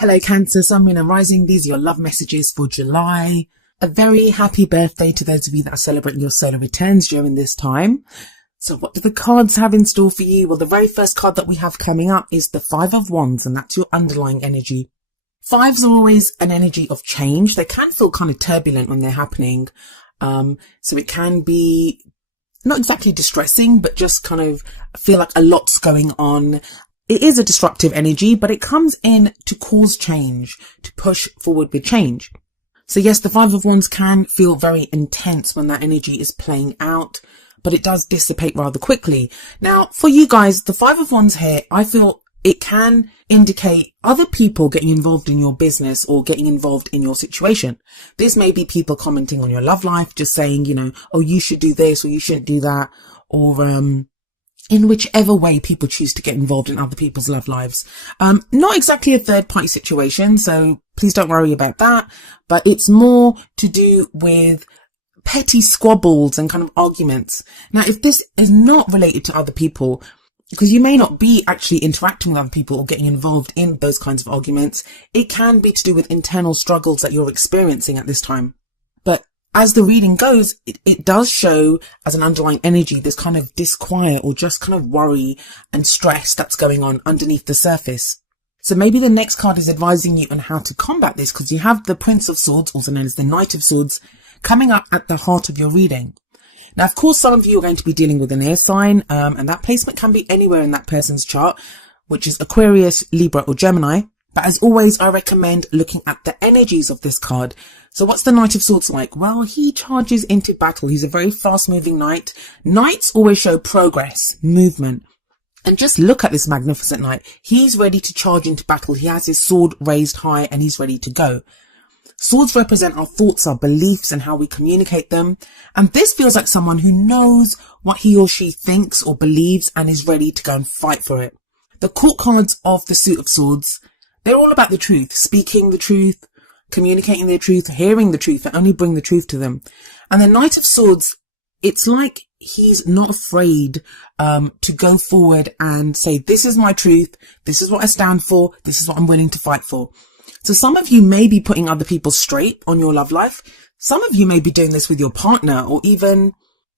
Hello Cancer, Sun, Moon and Rising. These are your love messages for July. A very happy birthday to those of you that are celebrating your solar returns during this time. So what do the cards have in store for you? Well, the very first card that we have coming up is the Five of Wands, and that's your underlying energy. Fives are always an energy of change. They can feel kind of turbulent when they're happening. So it can be not exactly distressing, but just kind of feel like a lot's going on. It is a disruptive energy, but it comes in to cause change, to push forward with change. So yes, the Five of Wands can feel very intense when that energy is playing out, but it does dissipate rather quickly. Now, for you guys, the Five of Wands here, I feel it can indicate other people getting involved in your business or getting involved in your situation. This may be people commenting on your love life, just saying, oh, you should do this or you shouldn't do that, or in whichever way people choose to get involved in other people's love lives. Not exactly a third party situation, so please don't worry about that, but it's more to do with petty squabbles and kind of arguments. Now, if this is not related to other people, because you may not be actually interacting with other people or getting involved in those kinds of arguments, it can be to do with internal struggles that you're experiencing at this time. But as the reading goes, it does show as an underlying energy this kind of disquiet or just kind of worry and stress that's going on underneath the surface. So maybe the next card is advising you on how to combat this, because you have the Prince of Swords, also known as the Knight of Swords, coming up at the heart of your reading. Now, of course, some of you are going to be dealing with an air sign, and that placement can be anywhere in that person's chart, which is Aquarius, Libra or Gemini. But as always, I recommend looking at the energies of this card. So what's the Knight of Swords like? Well, he charges into battle. He's a very fast-moving knight. Knights always show progress, movement. And just look at this magnificent knight. He's ready to charge into battle. He has his sword raised high and he's ready to go. Swords represent our thoughts, our beliefs, and how we communicate them. And this feels like someone who knows what he or she thinks or believes and is ready to go and fight for it. The court cards of the Suit of Swords, they're all about the truth, speaking the truth, communicating their truth, hearing the truth, and only bring the truth to them. And the Knight of Swords, it's like he's not afraid to go forward and say, this is my truth, this is what I stand for, this is what I'm willing to fight for. So some of you may be putting other people straight on your love life. Some of you may be doing this with your partner, or even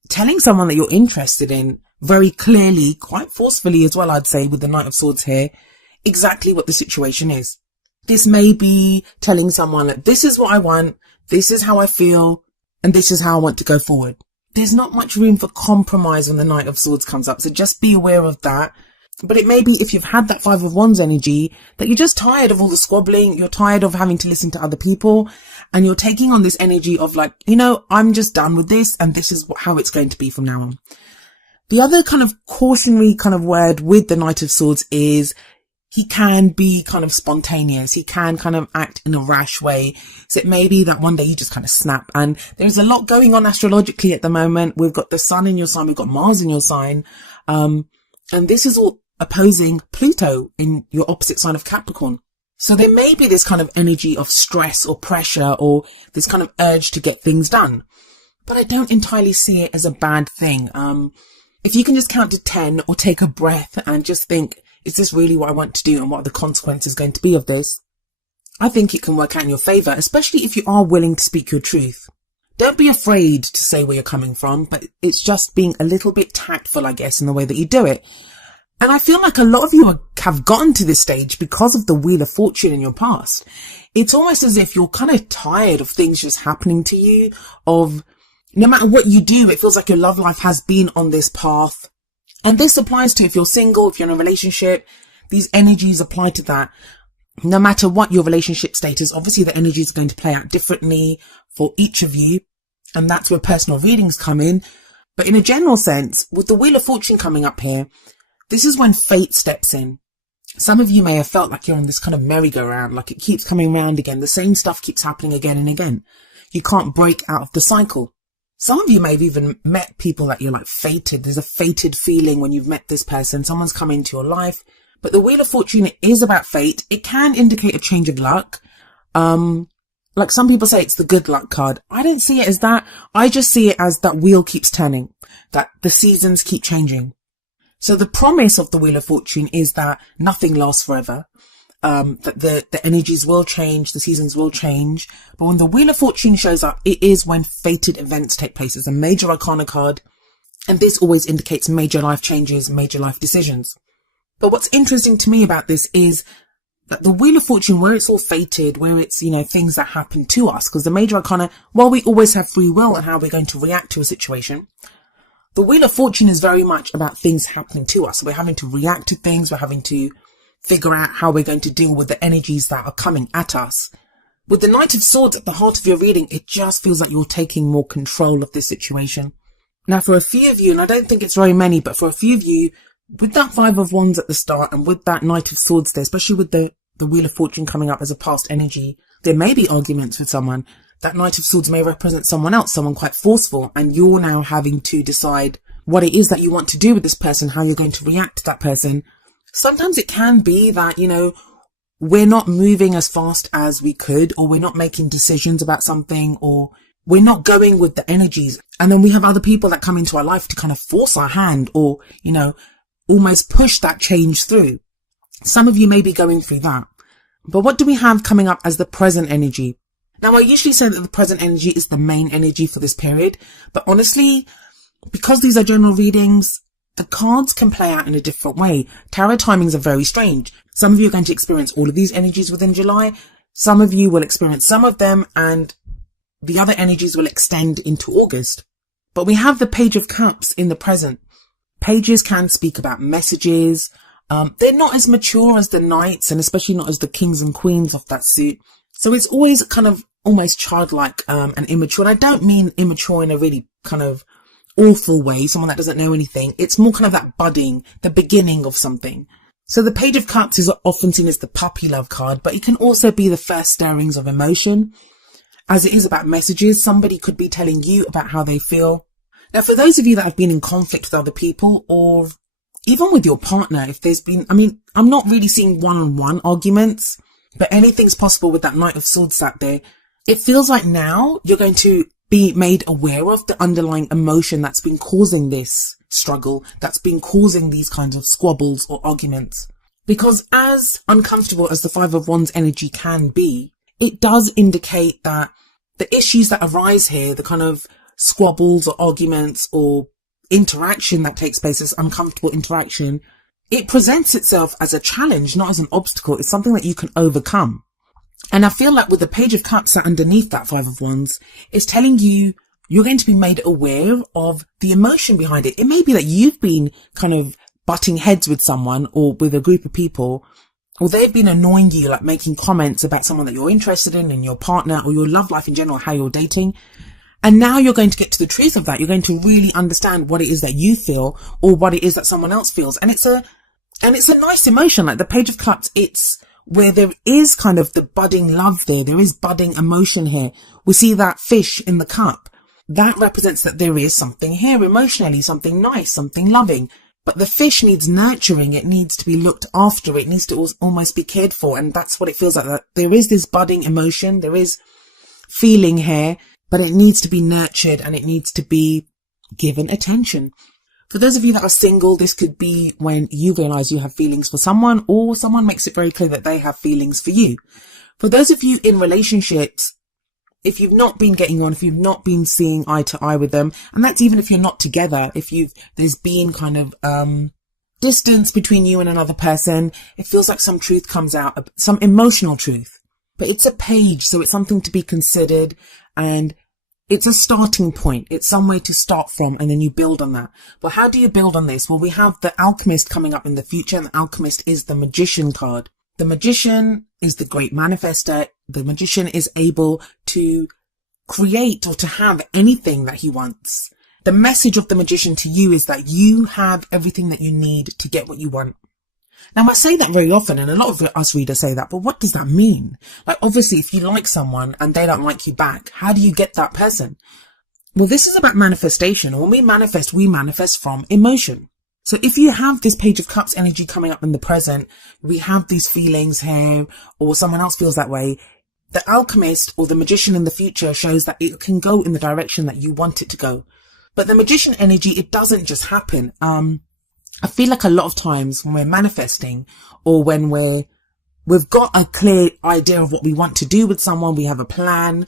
telling someone that you're interested in very clearly, quite forcefully as well, I'd say, with the Knight of Swords here, exactly what the situation is. This may be telling someone that this is what I want, this is how I feel, and this is how I want to go forward. There's not much room for compromise when the Knight of Swords comes up, so just be aware of that. But it may be, if you've had that Five of Wands energy, that you're just tired of all the squabbling, you're tired of having to listen to other people, and you're taking on this energy of like, I'm just done with this, and this is how it's going to be from now on. The other kind of cautionary kind of word with the Knight of Swords is he can be kind of spontaneous. He can kind of act in a rash way. So it may be that one day you just kind of snap. And there's a lot going on astrologically at the moment. We've got the Sun in your sign. We've got Mars in your sign. And this is all opposing Pluto in your opposite sign of Capricorn. So there may be this kind of energy of stress or pressure or this kind of urge to get things done. But I don't entirely see it as a bad thing. If you can just count to 10 or take a breath and just think, is this really what I want to do and what are the consequences going to be of this? I think it can work out in your favour, especially if you are willing to speak your truth. Don't be afraid to say where you're coming from, but it's just being a little bit tactful, I guess, in the way that you do it. And I feel like a lot of you have gotten to this stage because of the Wheel of Fortune in your past. It's almost as if you're kind of tired of things just happening to you, of no matter what you do, it feels like your love life has been on this path. And this applies to if you're single, if you're in a relationship, these energies apply to that. No matter what your relationship status, obviously the energy is going to play out differently for each of you. And that's where personal readings come in. But in a general sense, with the Wheel of Fortune coming up here, this is when fate steps in. Some of you may have felt like you're on this kind of merry-go-round, like it keeps coming round again. The same stuff keeps happening again and again. You can't break out of the cycle. Some of you may have even met people that you're like fated. There's a fated feeling when you've met this person. Someone's come into your life. But the Wheel of Fortune is about fate. It can indicate a change of luck. Like some people say it's the good luck card. I don't see it as that. I just see it as that wheel keeps turning, that the seasons keep changing. So the promise of the Wheel of Fortune is that nothing lasts forever. that the energies will change, the seasons will change. But when the Wheel of Fortune shows up, it is when fated events take place. It's a major arcana card, and this always indicates major life changes, major life decisions. But what's interesting to me about this is that the Wheel of Fortune, where it's all fated, where it's, things that happen to us, because the major arcana, while we always have free will and how we're going to react to a situation, the Wheel of Fortune is very much about things happening to us. We're having to react to things. We're having to figure out how we're going to deal with the energies that are coming at us. With the Knight of Swords at the heart of your reading, it just feels like you're taking more control of this situation. Now, for a few of you, and I don't think it's very many, but for a few of you, with that Five of Wands at the start and with that Knight of Swords there, especially with the Wheel of Fortune coming up as a past energy, there may be arguments with someone. That Knight of Swords may represent someone else, someone quite forceful, and you're now having to decide what it is that you want to do with this person, how you're going to react to that person. Sometimes it can be that, we're not moving as fast as we could, or we're not making decisions about something, or we're not going with the energies. And then we have other people that come into our life to kind of force our hand or, almost push that change through. Some of you may be going through that. But what do we have coming up as the present energy? Now, I usually say that the present energy is the main energy for this period, but honestly, because these are general readings, the cards can play out in a different way. Tarot timings are very strange. Some of you are going to experience all of these energies within July. Some of you will experience some of them, and the other energies will extend into August. But we have the Page of Cups in the present. Pages can speak about messages. They're not as mature as the Knights, and especially not as the Kings and Queens of that suit. So it's always kind of almost childlike and immature. And I don't mean immature in a really kind of awful way, someone that doesn't know anything. It's more kind of that budding, the beginning of something. So the Page of Cups is often seen as the puppy love card, but it can also be the first stirrings of emotion. As it is about messages, somebody could be telling you about how they feel. Now, for those of you that have been in conflict with other people, or even with your partner, if there's been, I'm not really seeing one-on-one arguments, but anything's possible with that Knight of Swords sat there. It feels like now you're going to be made aware of the underlying emotion that's been causing this struggle, that's been causing these kinds of squabbles or arguments. Because as uncomfortable as the Five of Wands energy can be, it does indicate that the issues that arise here, the kind of squabbles or arguments or interaction that takes place, this uncomfortable interaction, it presents itself as a challenge, not as an obstacle. It's something that you can overcome. And I feel like with the Page of Cups sat underneath that Five of Wands, it's telling you you're going to be made aware of the emotion behind it. It may be that you've been kind of butting heads with someone or with a group of people, or they've been annoying you, like making comments about someone that you're interested in your partner or your love life in general, how you're dating. And now you're going to get to the truth of that. You're going to really understand what it is that you feel or what it is that someone else feels. And it's a nice emotion. Like the Page of Cups, it's where there is kind of the budding love there. There is budding emotion here. We see that fish in the cup. That represents that there is something here emotionally, something nice, something loving. But the fish needs nurturing. It needs to be looked after. It needs to almost be cared for. And that's what it feels like. That there is this budding emotion. There is feeling here, but it needs to be nurtured and it needs to be given attention. For those of you that are single, this could be when you realize you have feelings for someone, or someone makes it very clear that they have feelings for you. For those of you in relationships, if you've not been getting on, if you've not been seeing eye to eye with them, and that's even if you're not together, there's been kind of distance between you and another person, it feels like some truth comes out, some emotional truth. But it's a page, so it's something to be considered, and it's a starting point. It's somewhere to start from, and then you build on that. Well, how do you build on this? Well, we have the Alchemist coming up in the future, and the Alchemist is the Magician card. The Magician is the great manifester. The Magician is able to create or to have anything that he wants. The message of the Magician to you is that you have everything that you need to get what you want. Now, I say that very often, and a lot of us readers say that, but what does that mean? Like, obviously, if you like someone and they don't like you back, how do you get that person? Well, this is about manifestation. When we manifest from emotion. So if you have this Page of Cups energy coming up in the present, we have these feelings here, or someone else feels that way. The Alchemist or the Magician in the future shows that it can go in the direction that you want it to go. But the Magician energy, it doesn't just happen. I feel like a lot of times when we're manifesting or when we're We've got a clear idea of what we want to do with someone. We have a plan.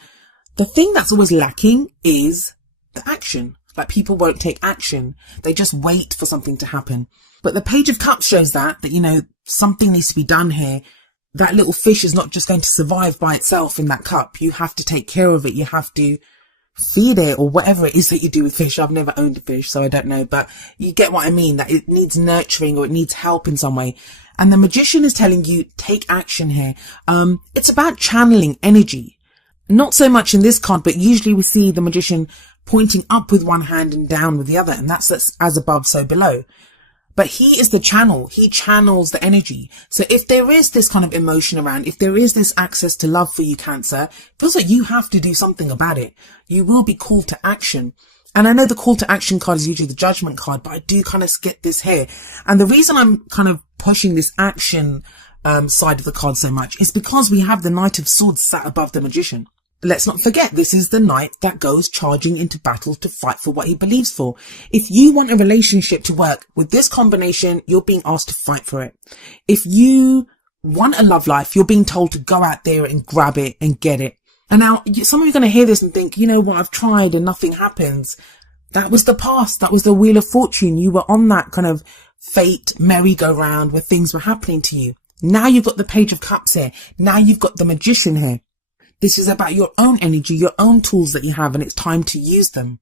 The thing that's always lacking is the action. Like, people won't take action. They just wait for something to happen. But the Page of Cups shows that, you know, something needs to be done here. That little fish is not just going to survive by itself in that cup. You have to take care of it. You have to feed it, or whatever it is that you do with fish. I've never owned a fish, so I don't know, but you get what I mean, that it needs nurturing or it needs help in some way. And the Magician is telling you, take action here. It's about channeling energy. Not so much in this card, but usually we see the Magician pointing up with one hand and down with the other, and that's as above, so below. But he is the channel. He channels the energy. So if there is this kind of emotion around, if there is this access to love for you, Cancer, it feels like you have to do something about it. You will be called to action. And I know the call to action card is usually the Judgment card, but I do kind of get this here. And the reason I'm kind of pushing this action side of the card so much is because we have the Knight of Swords sat above the Magician. Let's not forget, this is the knight that goes charging into battle to fight for what he believes for. If you want a relationship to work with this combination, you're being asked to fight for it. If you want a love life, you're being told to go out there and grab it and get it. And now some of you are going to hear this and think, you know what, I've tried and nothing happens. That was the past. That was the Wheel of Fortune. You were on that kind of fate merry-go-round where things were happening to you. Now you've got the Page of Cups here. Now you've got the Magician here. This is about your own energy, your own tools that you have, and it's time to use them.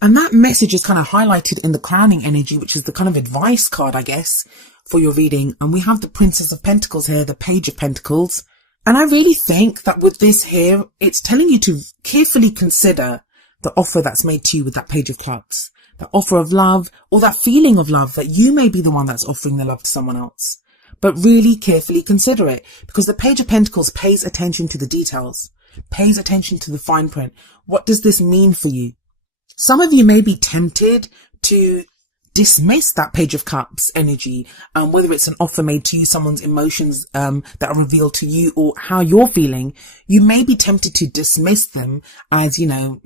And that message is kind of highlighted in the Crowning energy, which is the kind of advice card, I guess, for your reading. And we have the Princess of Pentacles here, the Page of Pentacles. And I really think that with this here, it's telling you to carefully consider the offer that's made to you with that Page of Cups. The offer of love, or that feeling of love, that you may be the one that's offering the love to someone else. But really carefully consider it, because the Page of Pentacles pays attention to the details, pays attention to the fine print. What does this mean for you? Some of you may be tempted to dismiss that Page of Cups energy, whether it's an offer made to you, someone's emotions that are revealed to you, or how you're feeling. You may be tempted to dismiss them as, you know,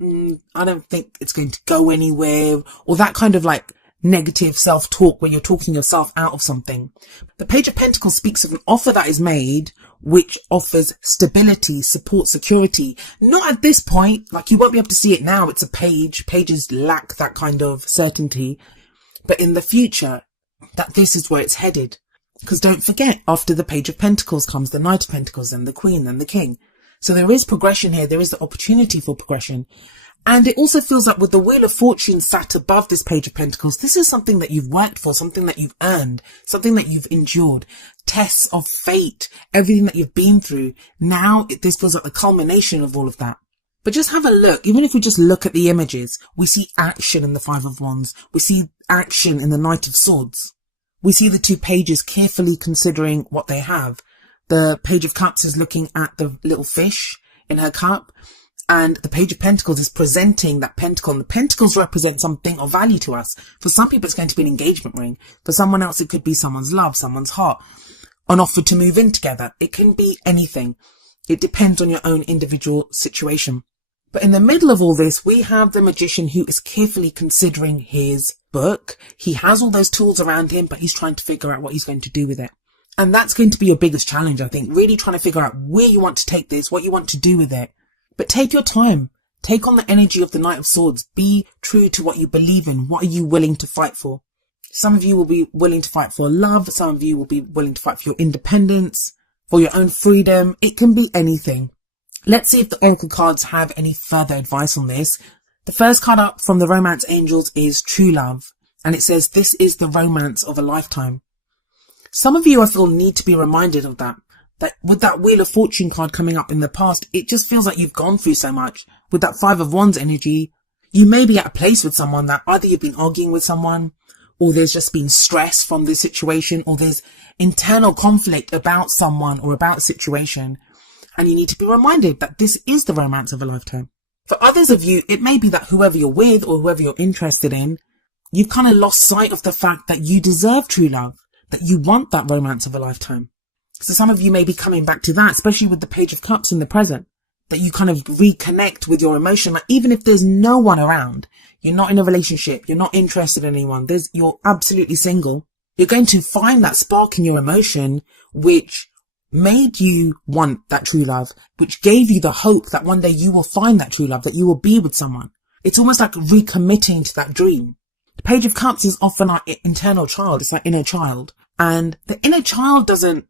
I don't think it's going to go anywhere, or that kind of like negative self-talk where you're talking yourself out of something. The Page of Pentacles speaks of an offer that is made which offers stability, support, security. Not at this point, like you won't be able to see it now. It's a page. Pages lack that kind of certainty. But in the future, that this is where it's headed. Because don't forget, after the Page of Pentacles comes the Knight of Pentacles, and the Queen, and the King. So there is progression here. There is the opportunity for progression. And it also feels like with the Wheel of Fortune sat above this Page of Pentacles, this is something that you've worked for, something that you've earned, something that you've endured, tests of fate, everything that you've been through. Now this feels like the culmination of all of that. But just have a look. Even if we just look at the images, we see action in the Five of Wands. We see action in the Knight of Swords. We see the two pages carefully considering what they have. The Page of Cups is looking at the little fish in her cup. And the Page of Pentacles is presenting that pentacle. And the pentacles represent something of value to us. For some people, it's going to be an engagement ring. For someone else, it could be someone's love, someone's heart, an offer to move in together. It can be anything. It depends on your own individual situation. But in the middle of all this, we have the Magician who is carefully considering his book. He has all those tools around him, but he's trying to figure out what he's going to do with it. And that's going to be your biggest challenge, I think. Really trying to figure out where you want to take this, what you want to do with it. But take your time. Take on the energy of the Knight of Swords. Be true to what you believe in. What are you willing to fight for? Some of you will be willing to fight for love. Some of you will be willing to fight for your independence, for your own freedom. It can be anything. Let's see if the Oracle cards have any further advice on this. The first card up from the Romance Angels is True Love. And it says, this is the romance of a lifetime. Some of you, I feel, need to be reminded of that. That with that Wheel of Fortune card coming up in the past, it just feels like you've gone through so much. With that Five of Wands energy, you may be at a place with someone that either you've been arguing with someone, or there's just been stress from the situation, or there's internal conflict about someone or about a situation. And you need to be reminded that this is the romance of a lifetime. For others of you, it may be that whoever you're with or whoever you're interested in, you've kind of lost sight of the fact that you deserve true love, that you want that romance of a lifetime. So some of you may be coming back to that, especially with the Page of Cups in the present, that you kind of reconnect with your emotion. Like even if there's no one around, you're not in a relationship, you're not interested in anyone, you're absolutely single, you're going to find that spark in your emotion, which made you want that true love, which gave you the hope that one day you will find that true love, that you will be with someone. It's almost like recommitting to that dream. The Page of Cups is often our internal child. It's our inner child. And the inner child doesn't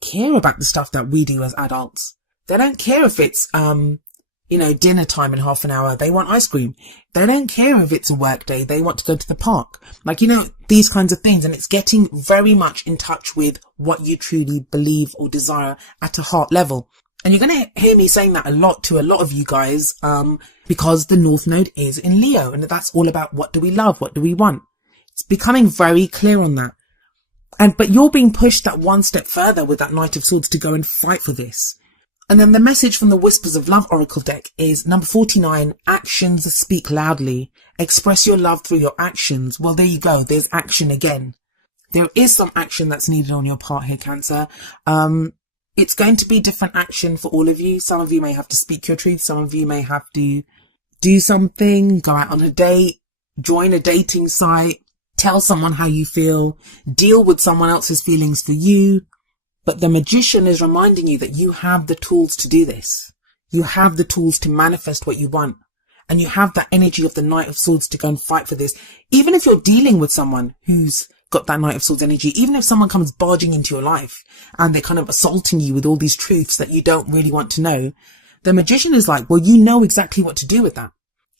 care about the stuff that we do as adults. They don't care if it's, dinner time in half an hour. They want ice cream. They don't care if it's a work day. They want to go to the park. These kinds of things. And it's getting very much in touch with what you truly believe or desire at a heart level. And you're going to hear me saying that a lot to a lot of you guys, because the North Node is in Leo, and that's all about what do we love? What do we want? It's becoming very clear on that. But you're being pushed that one step further with that Knight of Swords to go and fight for this. And then the message from the Whispers of Love Oracle deck is number 49, actions speak loudly. Express your love through your actions. Well, there you go. There's action again. There is some action that's needed on your part here, Cancer. It's going to be different action for all of you. Some of you may have to speak your truth. Some of you may have to do something, go out on a date, join a dating site, tell someone how you feel, deal with someone else's feelings for you. But the Magician is reminding you that you have the tools to do this. You have the tools to manifest what you want. And you have that energy of the Knight of Swords to go and fight for this. Even if you're dealing with someone who's got that Knight of Swords energy, even if someone comes barging into your life and they're kind of assaulting you with all these truths that you don't really want to know, the Magician is like, well, you know exactly what to do with that.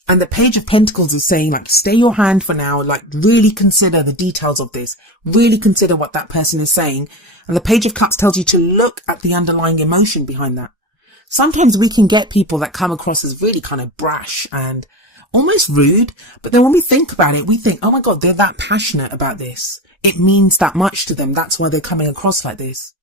And the Page of Pentacles is saying, stay your hand for now, really consider the details of this, really consider what that person is saying. And the Page of Cups tells you to look at the underlying emotion behind that. Sometimes we can get people that come across as really kind of brash and almost rude, but then when we think about it, we think, oh my God, they're that passionate about this. It means that much to them. That's why they're coming across like this.